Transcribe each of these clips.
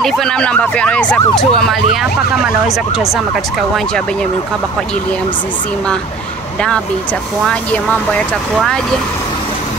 ndivyo namna ambavyo anaweza kutua mali hapa, kama anaweza kutazama katika uwanja wa Benjamin Mkapa kwa ajili ya Mzizima Derby. Itakuwaje, mambo yatakuwaje?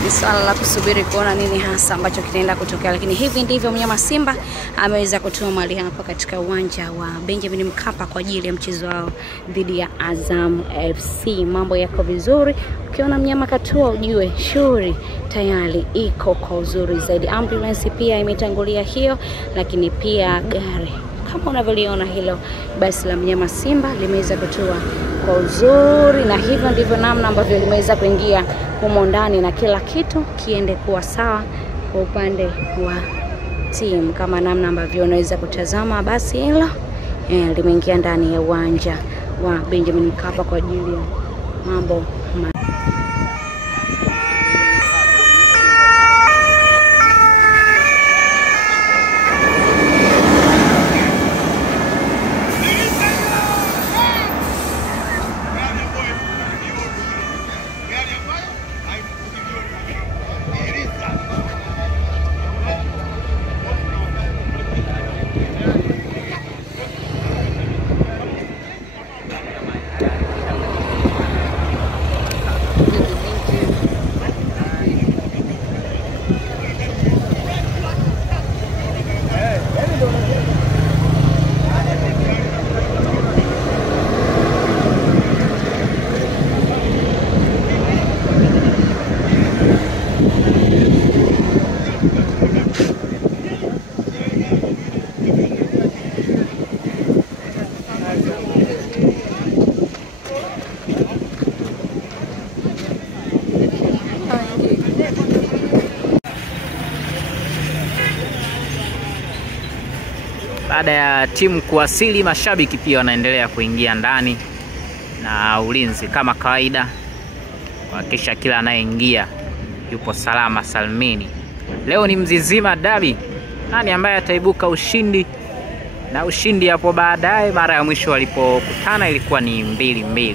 Ni swala la kusubiri kuona nini hasa ambacho kinaenda kutokea, lakini hivi ndivyo mnyama Simba ameweza kutua mali hapa katika uwanja wa Benjamin Mkapa kwa ajili ya mchezo wao dhidi ya Azam FC. Mambo yako vizuri, ukiona mnyama katua ujue shughuli tayari iko kwa uzuri zaidi. Ambulance pia imetangulia hiyo, lakini pia gari kama unavyoliona hilo basi la mnyama Simba limeweza kutua kwa uzuri, na hivyo ndivyo namna ambavyo limeweza kuingia humo ndani na kila kitu kiende kuwa sawa kwa upande wa team. Kama namna ambavyo unaweza kutazama basi hilo limeingia ndani ya uwanja wa Benjamin Mkapa kwa ajili ya mambo Baada ya timu kuwasili, mashabiki pia wanaendelea kuingia ndani na ulinzi kama kawaida kuhakikisha kila anayeingia yupo salama salmini. Leo ni Mzizima Derby. Nani ambaye ataibuka ushindi? Na ushindi hapo baadaye, mara ya mwisho walipokutana ilikuwa ni 2-2.